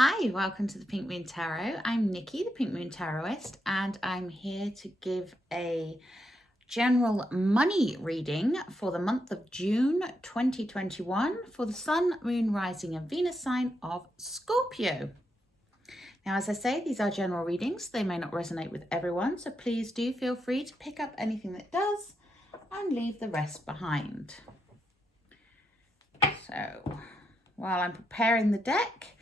Hi, welcome to the Pink Moon Tarot. I'm Nikki, the Pink Moon Tarotist, and I'm here to give a general money reading for the month of June 2021 for the Sun, Moon, Rising and Venus sign of Scorpio. Now, as I say, these are general readings. They may not resonate with everyone, so please do feel free to pick up anything that does and leave the rest behind. So, while I'm preparing the deck,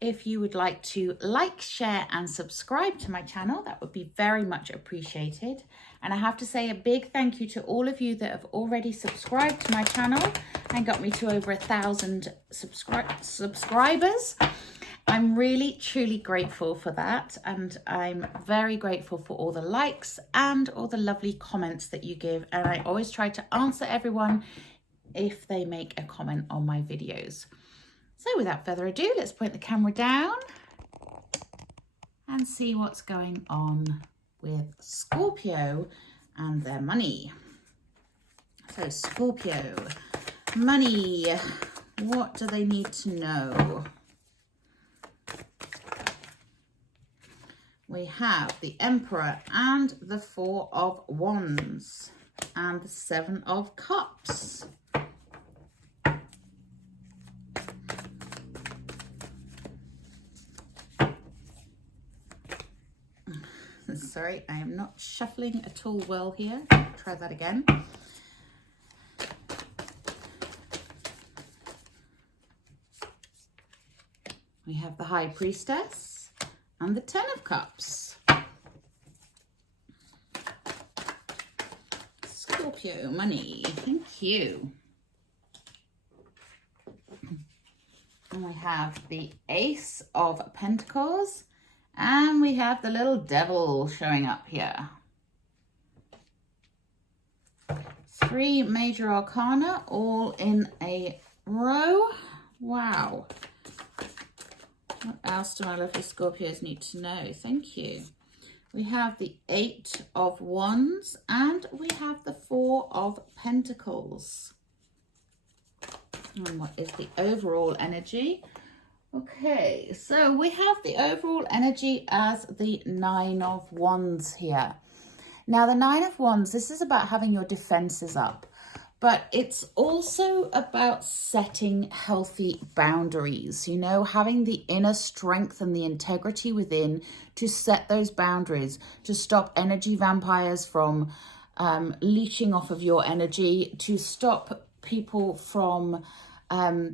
if you would like to like, share and subscribe to my channel, that would be very much appreciated. And I have to say a big thank you to all of you that have already subscribed to my channel and got me to over 1,000 subscribers. I'm really, truly grateful for that. And I'm very grateful for all the likes and all the lovely comments that you give. And I always try to answer everyone if they make a comment on my videos. So without further ado, let's point the camera down and see what's going on with Scorpio and their money. So Scorpio, money, what do they need to know? We have the Emperor and the Four of Wands and the Seven of Cups. Sorry, I am not shuffling at all well here. Try that again. We have the High Priestess and the Ten of Cups. Scorpio, money, thank you. And we have the Ace of Pentacles. And we have the little devil showing up here. 3 major arcana all in a row. Wow. What else do my lovely Scorpios need to know? Thank you. We have the 8 of Wands and we have the 4 of Pentacles. And what is the overall energy? Okay, so we have the overall energy as the 9 of Wands here. Now, the 9 of Wands, this is about having your defenses up, but it's also about setting healthy boundaries, you know, having the inner strength and the integrity within to set those boundaries, to stop energy vampires from leeching off of your energy, to stop people from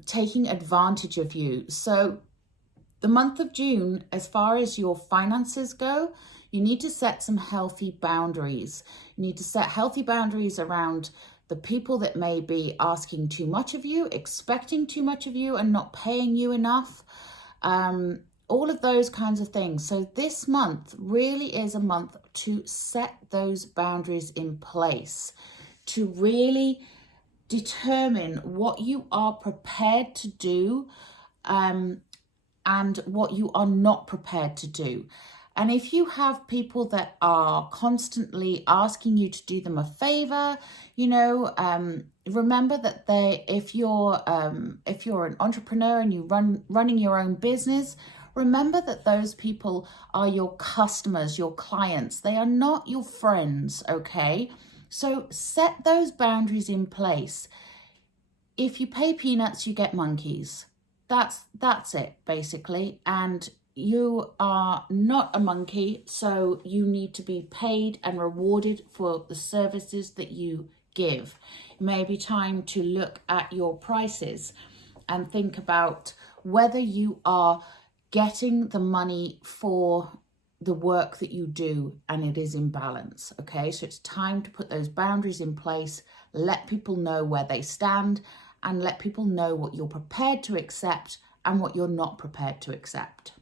taking advantage of you. So the month of June, as far as your finances go, you need to set some healthy boundaries. You need to set healthy boundaries around the people that may be asking too much of you, expecting too much of you and not paying you enough. All of those kinds of things. So this month really is a month to set those boundaries in place, to really determine what you are prepared to do and what you are not prepared to do. And if you have people that are constantly asking you to do them a favor, you know, remember that if you're an entrepreneur and you running your own business, remember that those people are your customers, your clients. They are not your friends, okay? So set those boundaries in place. If you pay peanuts, you get monkeys. That's it, basically. And you are not a monkey, so you need to be paid and rewarded for the services that you give. It may be time to look at your prices and think about whether you are getting the money for the work that you do and it is in balance. Okay, so it's time to put those boundaries in place, let people know where they stand and let people know what you're prepared to accept and what you're not prepared to accept.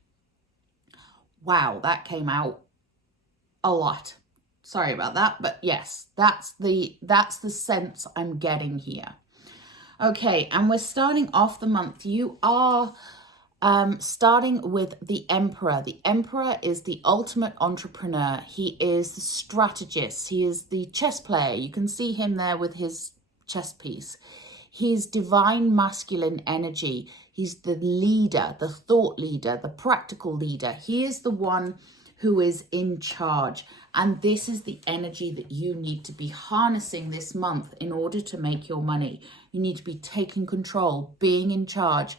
Wow, that came out a lot. Sorry about that, but yes, that's the sense I'm getting here. Okay, and we're starting off the month. You are starting with the Emperor. The Emperor is the ultimate entrepreneur. He is the strategist. He is the chess player. You can see him there with his chess piece. He's divine masculine energy. He's the leader, the thought leader, the practical leader. He is the one who is in charge. And this is the energy that you need to be harnessing this month in order to make your money. You need to be taking control, being in charge,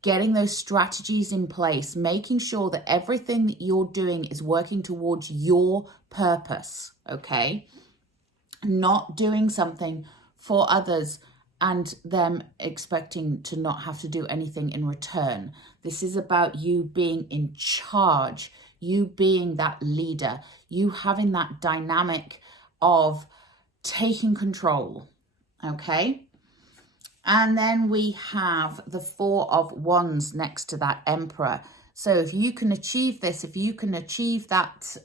getting those strategies in place, making sure that everything that you're doing is working towards your purpose, okay? Not doing something for others and them expecting to not have to do anything in return. This is about you being in charge, you being that leader, you having that dynamic of taking control, okay? And then we have the Four of Wands next to that Emperor. So if you can achieve this, if you can achieve that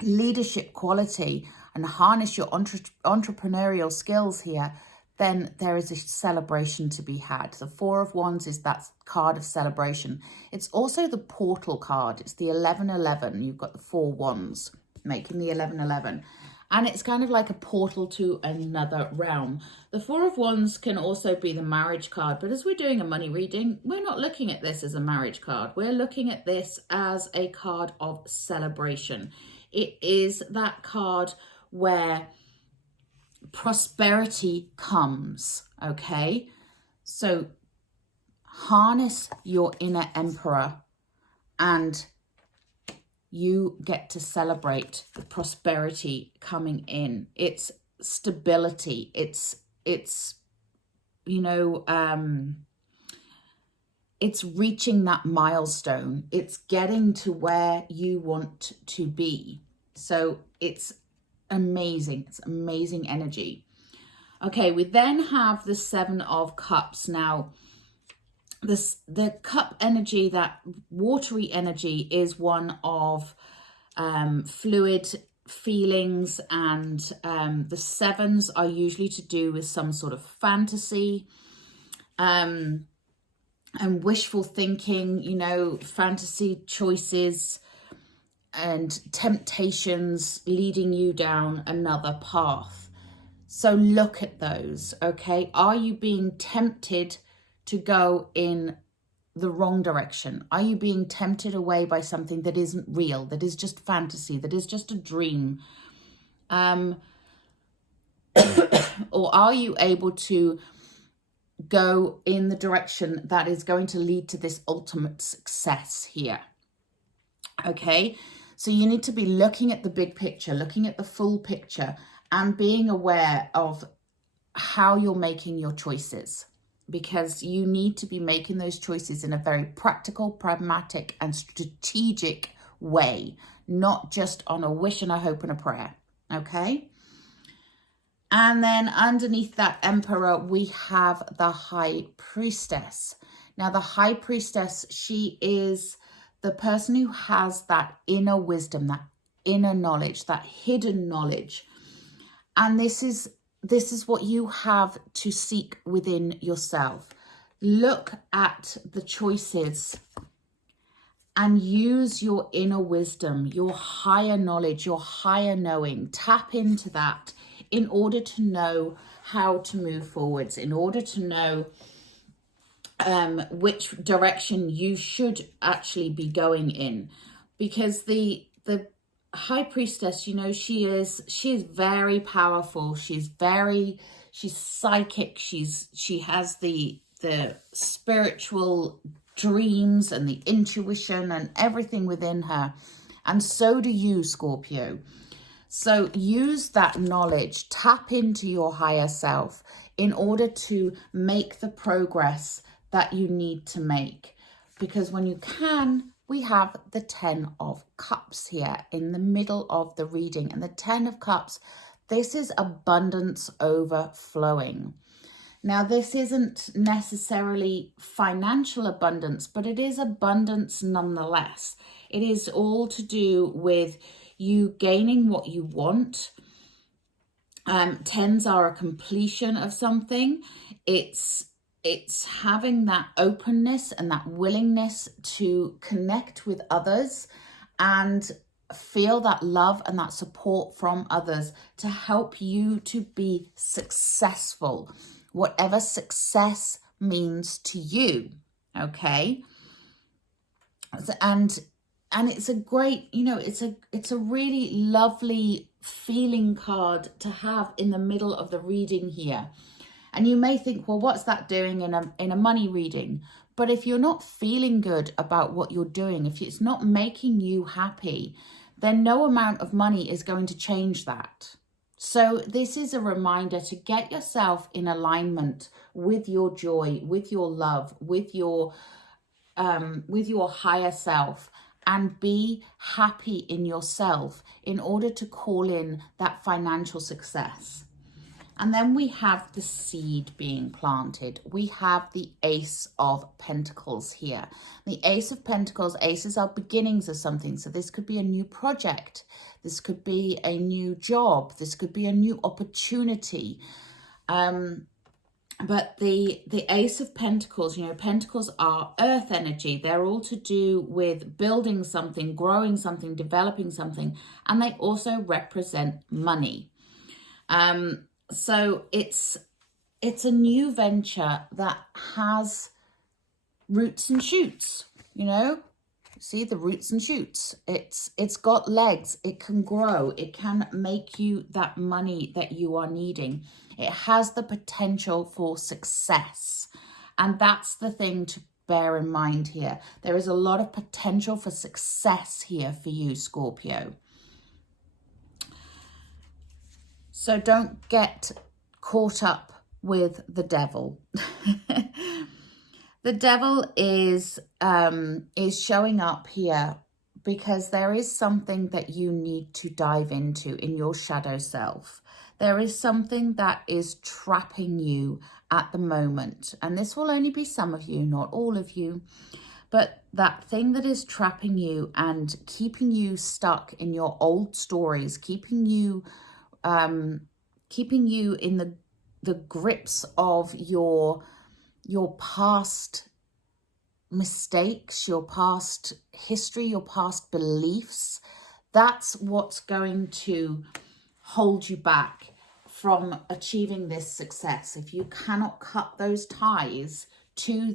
leadership quality and harness your entrepreneurial skills here, then there is a celebration to be had. The Four of Wands is that card of celebration. It's also the portal card. It's the 1111. You've got the Four Wands making the 1111. And it's kind of like a portal to another realm. The Four of Wands can also be the marriage card, but as we're doing a money reading, we're not looking at this as a marriage card. We're looking at this as a card of celebration. It is that card where prosperity comes, okay? So harness your inner Emperor and you get to celebrate the prosperity coming in. It's stability. It's you know, it's reaching that milestone. It's getting to where you want to be. So it's amazing. It's amazing energy. Okay, we then have the Seven of Cups. Now, the cup energy, that watery energy, is one of fluid feelings, and the sevens are usually to do with some sort of fantasy and wishful thinking, you know, fantasy choices and temptations leading you down another path. So look at those, okay? Are you being tempted to go in the wrong direction? Are you being tempted away by something that isn't real, that is just fantasy, that is just a dream? Or are you able to go in the direction that is going to lead to this ultimate success here? Okay, so you need to be looking at the big picture, looking at the full picture, and being aware of how you're making your choices, because you need to be making those choices in a very practical, pragmatic, and strategic way, not just on a wish and a hope and a prayer, okay? And then underneath that Emperor, we have the High Priestess. Now, the High Priestess, she is the person who has that inner wisdom, that inner knowledge, that hidden knowledge. And this is what you have to seek within yourself. Look at the choices and use your inner wisdom, your higher knowledge, your higher knowing. Tap into that in order to know how to move forwards, in order to know which direction you should actually be going in. Because the High Priestess, you know, she is very powerful. She's psychic. She has the spiritual dreams and the intuition and everything within her. And so do you, Scorpio. So use that knowledge, tap into your higher self in order to make the progress that you need to make. Because when you can, we have the 10 of Cups here in the middle of the reading. And the 10 of Cups, this is abundance overflowing. Now, this isn't necessarily financial abundance, but it is abundance nonetheless. It is all to do with you gaining what you want. 10s are a completion of something. It's having that openness and that willingness to connect with others and feel that love and that support from others to help you to be successful. Whatever success means to you. Okay. And it's a great, it's a really lovely feeling card to have in the middle of the reading here. And you may think, well, what's that doing in a money reading? But if you're not feeling good about what you're doing, if it's not making you happy, then no amount of money is going to change that. So this is a reminder to get yourself in alignment with your joy, with your love, with your higher self, and be happy in yourself in order to call in that financial success. And then we have the seed being planted. We have the Ace of Pentacles here. The Ace of Pentacles, aces are beginnings of something. So this could be a new project. This could be a new job. This could be a new opportunity. But the Ace of Pentacles, Pentacles are earth energy. They're all to do with building something, growing something, developing something. And they also represent money. So it's a new venture that has roots and shoots, See the roots and shoots. It's got legs. It can grow. It can make you that money that you are needing. It has the potential for success. And that's the thing to bear in mind here. There is a lot of potential for success here for you, Scorpio. So don't get caught up with the devil. The devil is showing up here because there is something that you need to dive into in your shadow self. There is something that is trapping you at the moment. And this will only be some of you, not all of you. But that thing that is trapping you and keeping you stuck in your old stories, keeping you in the grips of your past mistakes, your past history, your past beliefs. That's what's going to hold you back from achieving this success. If you cannot cut those ties to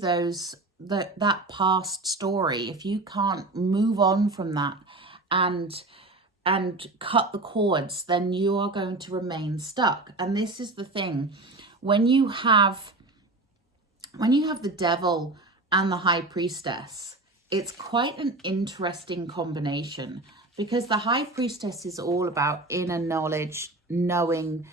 that past story, if you can't move on from that and cut the cords, then you are going to remain stuck. And this is the thing, when you have the devil and the high priestess, it's quite an interesting combination, because the high priestess is all about inner knowledge, knowing,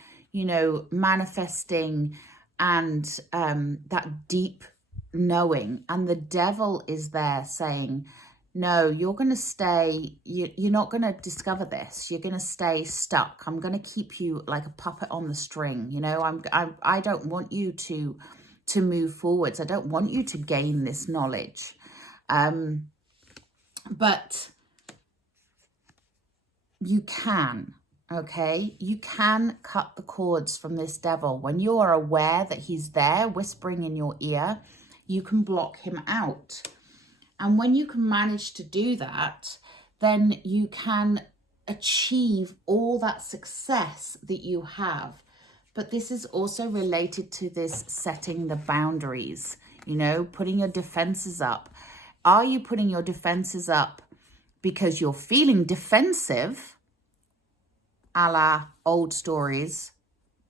manifesting, and that deep knowing. And the devil is there saying, no, you're going to stay, you're not going to discover this. You're going to stay stuck. I'm going to keep you like a puppet on the string. I don't want you to move forwards. I don't want you to gain this knowledge. But you can, okay? You can cut the cords from this devil. When you are aware that he's there whispering in your ear, you can block him out. And when you can manage to do that, then you can achieve all that success that you have. But this is also related to this setting the boundaries, putting your defenses up. Are you putting your defenses up because you're feeling defensive, a la old stories,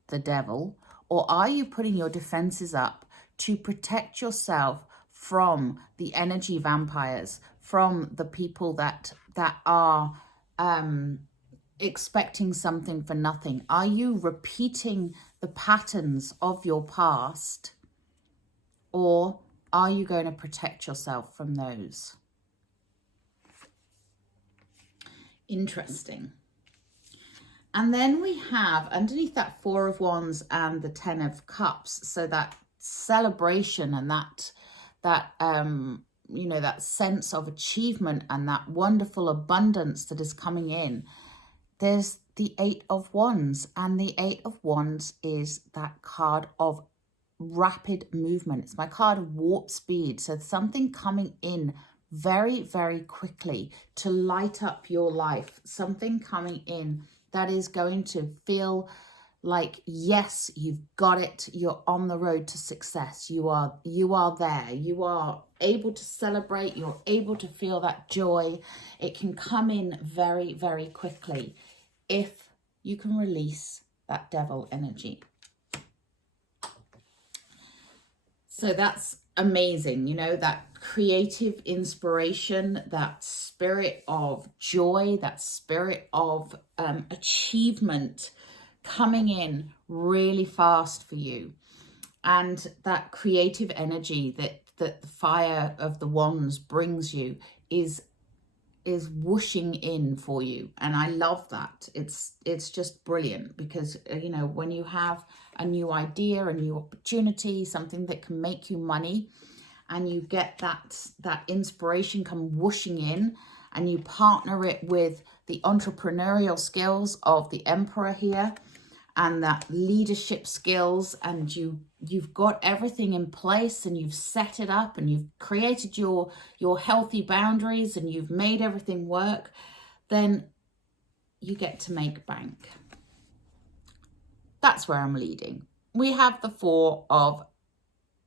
the devil? Or are you putting your defenses up to protect yourself from the energy vampires, from the people that are expecting something for nothing? Are you repeating the patterns of your past, or are you going to protect yourself from those? Interesting. And then we have underneath that Four of Wands and the Ten of Cups, so that celebration and that sense of achievement and that wonderful abundance that is coming in. There's the Eight of Wands, and the Eight of Wands is that card of rapid movement. It's my card of warp speed. So something coming in very, very quickly to light up your life. Something coming in that is going to feel like, yes, you've got it. You're on the road to success. You are there. You are able to celebrate. You're able to feel that joy. It can come in very, very quickly if you can release that devil energy. So that's amazing, you know, that creative inspiration, that spirit of joy, that spirit of achievement coming in really fast for you. And that creative energy that the fire of the wands brings you is whooshing in for you. And I love that. It's just brilliant, because you know, when you have a new idea, a new opportunity, something that can make you money, and you get that inspiration come whooshing in, and you partner it with the entrepreneurial skills of the Emperor here, and that leadership skills, and you've got everything in place, and you've set it up, and you've created your healthy boundaries, and you've made everything work, then you get to make bank. That's where I'm leading. We have the Four of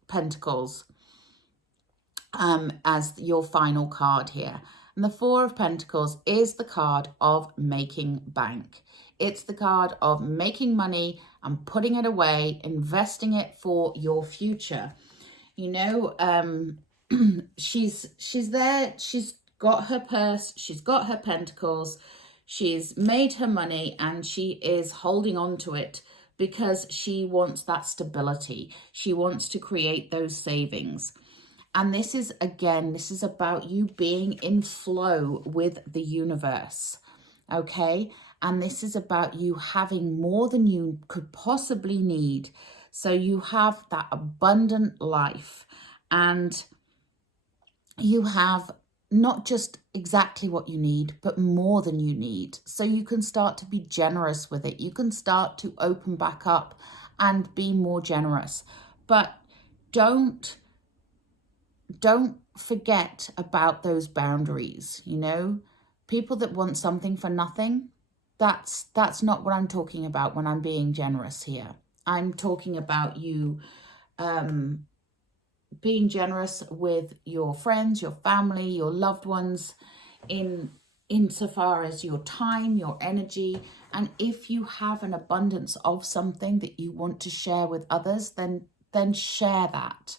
Pentacles as your final card here. And the Four of Pentacles is the card of making bank. It's the card of making money and putting it away, investing it for your future. You know, she's there. She's got her purse. She's got her pentacles. She's made her money, and she is holding on to it because she wants that stability. She wants to create those savings. And this is, again, this is about you being in flow with the universe, okay? And this is about you having more than you could possibly need. So you have that abundant life, and you have not just exactly what you need, but more than you need. So you can start to be generous with it. You can start to open back up and be more generous. But don't forget about those boundaries. You know, people that want something for nothing, that's not what I'm talking about when I'm being generous here. I'm talking about you being generous with your friends, your family, your loved ones, insofar as your time, your energy. And if you have an abundance of something that you want to share with others, then share that.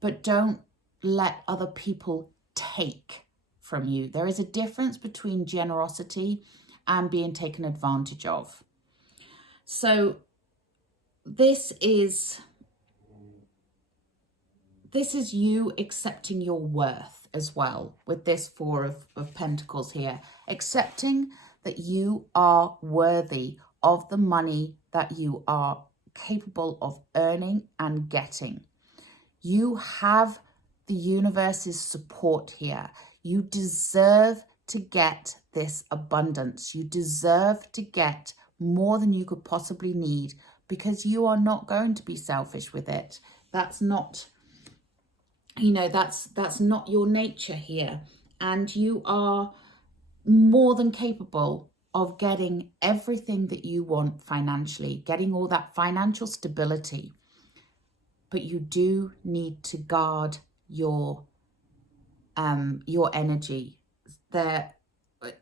But don't let other people take from you. There is a difference between generosity and being taken advantage of. So this is you accepting your worth as well with this Four of Pentacles here. Accepting that you are worthy of the money that you are capable of earning and getting. You have the universe's support here. You deserve to get this abundance. You deserve to get more than you could possibly need, because you are not going to be selfish with it. That's not, you know, that's not your nature here. And you are more than capable of getting everything that you want financially, getting all that financial stability. But you do need to guard your energy there,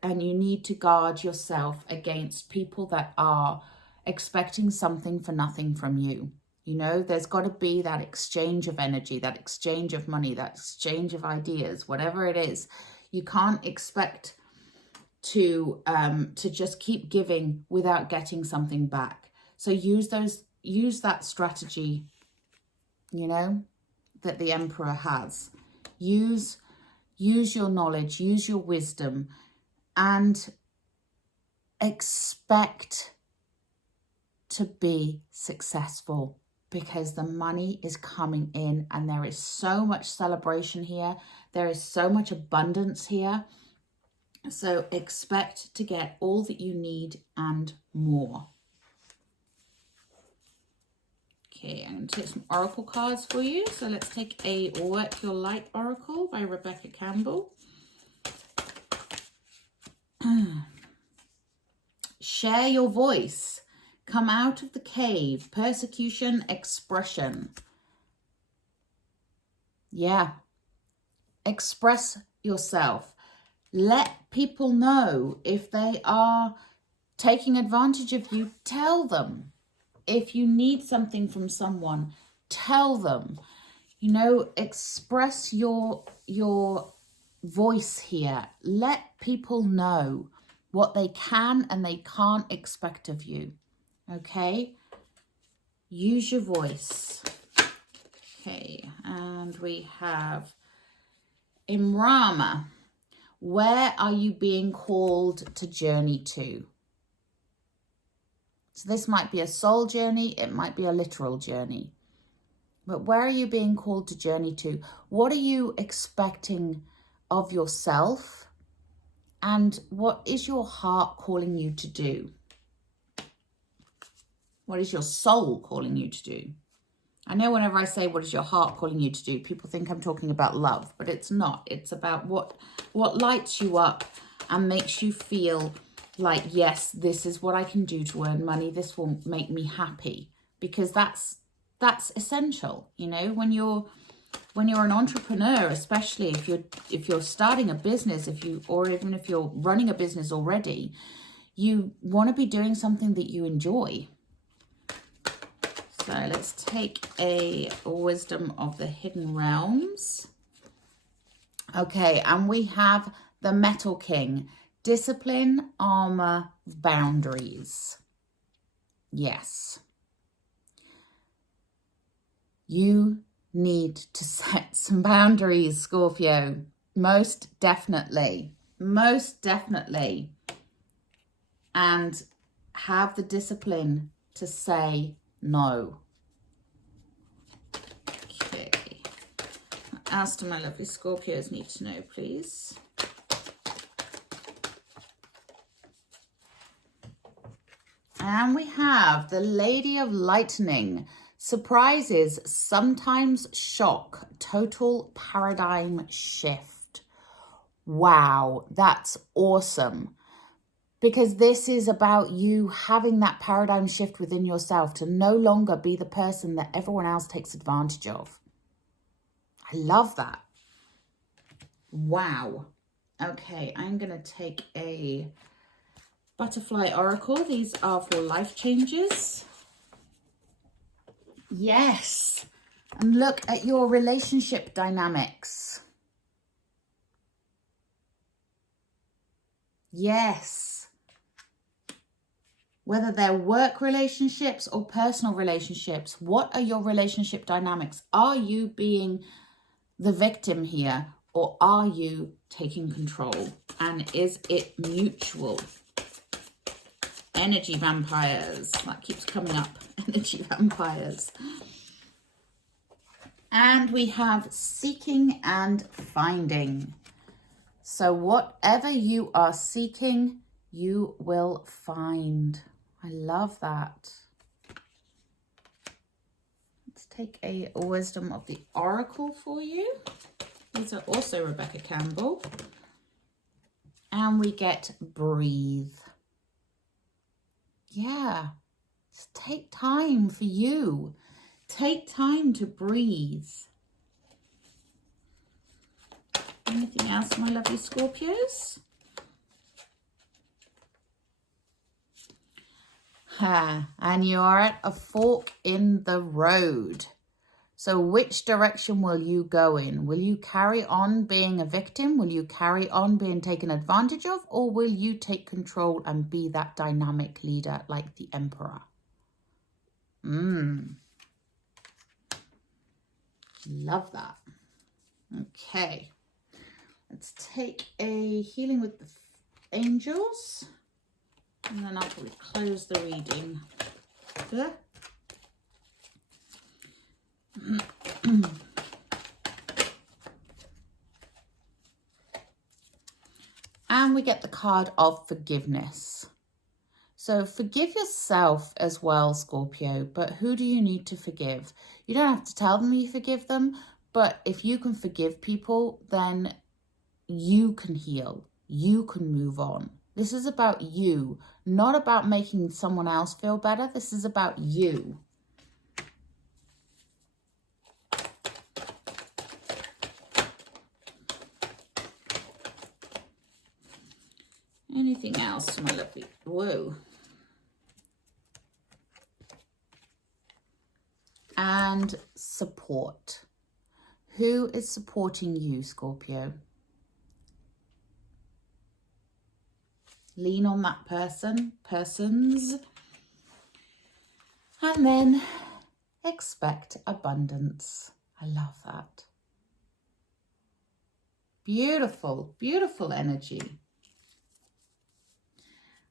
and you need to guard yourself against people that are expecting something for nothing from you. You know, there's got to be that exchange of energy, that exchange of money, that exchange of ideas, whatever it is. You can't expect to just keep giving without getting something back. So use that strategy, you know, that the Emperor has. Use your knowledge, use your wisdom, and expect to be successful, because the money is coming in, and there is so much celebration here. There is so much abundance here. So expect to get all that you need and more. Okay, I'm going to take some oracle cards for you. So let's take a Work Your Light Oracle by Rebecca Campbell. Share your voice. Come out of the cave. Persecution, expression. Yeah. Express yourself. Let people know if they are taking advantage of you. Tell them. If you need something from someone, tell them. You know, express your voice here. Let people know what they can and they can't expect of you. Okay? Use your voice. Okay, and we have Imrama. Where are you being called to journey to? So this might be a soul journey. It might be a literal journey. But where are you being called to journey to? What are you expecting of yourself? And what is your heart calling you to do? What is your soul calling you to do? I know whenever I say, what is your heart calling you to do? People think I'm talking about love, but it's not. It's about what lights you up and makes you feel like, yes, this is what I can do to earn money. This will make me happy, because that's essential. You know, when you're an entrepreneur, especially if you're starting a business, or even if you're running a business already, you want to be doing something that you enjoy. So let's take a wisdom of the hidden realms. Okay, and we have the Metal King. Discipline, armor, boundaries. Yes. You need to set some boundaries, Scorpio. Most definitely. Most definitely. And have the discipline to say no. Okay. What else do my lovely Scorpios need to know, please? And we have the Lady of Lightning. Surprises, sometimes shock, total paradigm shift. Wow, that's awesome. Because this is about you having that paradigm shift within yourself to no longer be the person that everyone else takes advantage of. I love that. Wow. Okay, I'm going to take a Butterfly Oracle. These are for life changes. Yes. And look at your relationship dynamics. Yes. Whether they're work relationships or personal relationships, what are your relationship dynamics? Are you being the victim here, or are you taking control? And is it mutual? Energy vampires. That keeps coming up. Energy vampires. And we have seeking and finding. So whatever you are seeking, you will find. I love that. Let's take a wisdom of the oracle for you. These are also Rebecca Campbell. And we get breathe. Yeah, just take time for you. Take time to breathe. Anything else, my lovely Scorpios? And you are at a fork in the road. So which direction will you go in? Will you carry on being a victim? Will you carry on being taken advantage of? Or will you take control and be that dynamic leader like the Emperor? Love that. Okay. Let's take a healing with the angels. And then I'll probably close the reading. There. And we get the card of forgiveness. So forgive yourself as well, Scorpio, but who do you need to forgive? You don't have to tell them you forgive them, but if you can forgive people, then you can heal. You can move on. This is about you, not about making someone else feel better. This is about you. Anything else, my lovely? Whoa. And support. Who is supporting you, Scorpio? Lean on that persons. And then expect abundance. I love that. Beautiful, beautiful energy.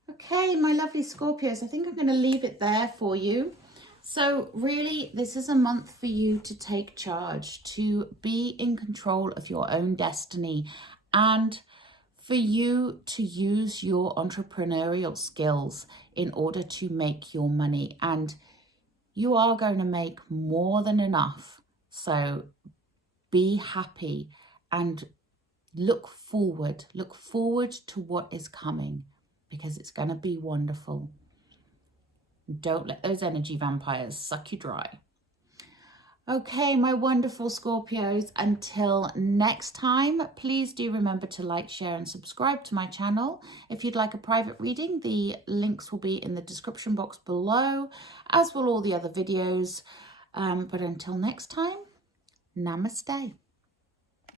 Okay, my lovely Scorpios, I think I'm going to leave it there for you. So really, this is a month for you to take charge, to be in control of your own destiny, and for you to use your entrepreneurial skills in order to make your money. And you are going to make more than enough. So be happy and look forward to what is coming, because it's going to be wonderful. Don't let those energy vampires suck you dry. Okay, my wonderful Scorpios, until next time, please do remember to like, share and subscribe to my channel. If you'd like a private reading, the links will be in the description box below, as will all the other videos. But until next time, namaste.